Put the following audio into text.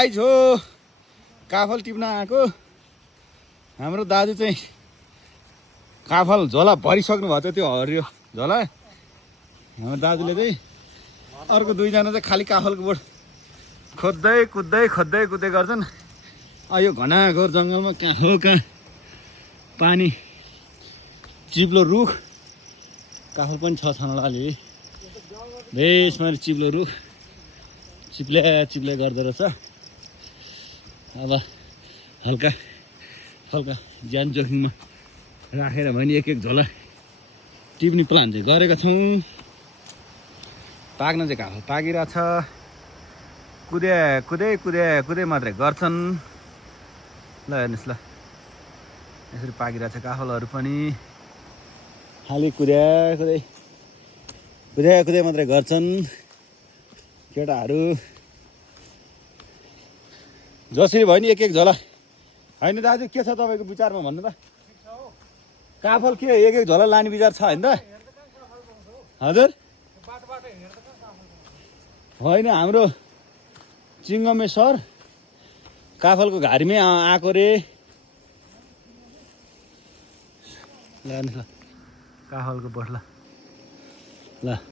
Guys हो काफल टिप्न आएको हाम्रो दाजु चाहिँ काफल झोला भरिसक्नु भएको थियो त्यो हरियो झोला हाम्रो दाजुले चाहिँ अर्को दुईजना चाहिँ खालि काफलको बोट खोज्दै कुद्दै गर्छन्। यो घना घोर जङ्गलमा कहाँ हो कहाँ पानी चिप्लो रुख काफल पनि छ छानला अलि बेसमा चिप्लो रुख चिप्ले गर्दो रहेछ। अब हल्का ज्यान जोखिममा राखेर भने एक झोला टिप्ने प्लान चाहिँ गरेका छौँ। पाक्न चाहिँ काफल पाकिरहेछ। कुदे मात्रै गर्छन्। ल हेर्नुहोस् ल यसरी पाकिरहेछ काफलहरू पनि। खालि कुदे मात्रै गर्छन् केटाहरू। जसरी भयो नि एक झोला होइन दाजु के छ तपाईँको विचारमा भन्नु त? काफल के एक झोला लाने विचार छ होइन त? हजुर होइन हाम्रो चिङ्गमे सर काफलको घारीमै आएको रे। ल काफलको बोट ल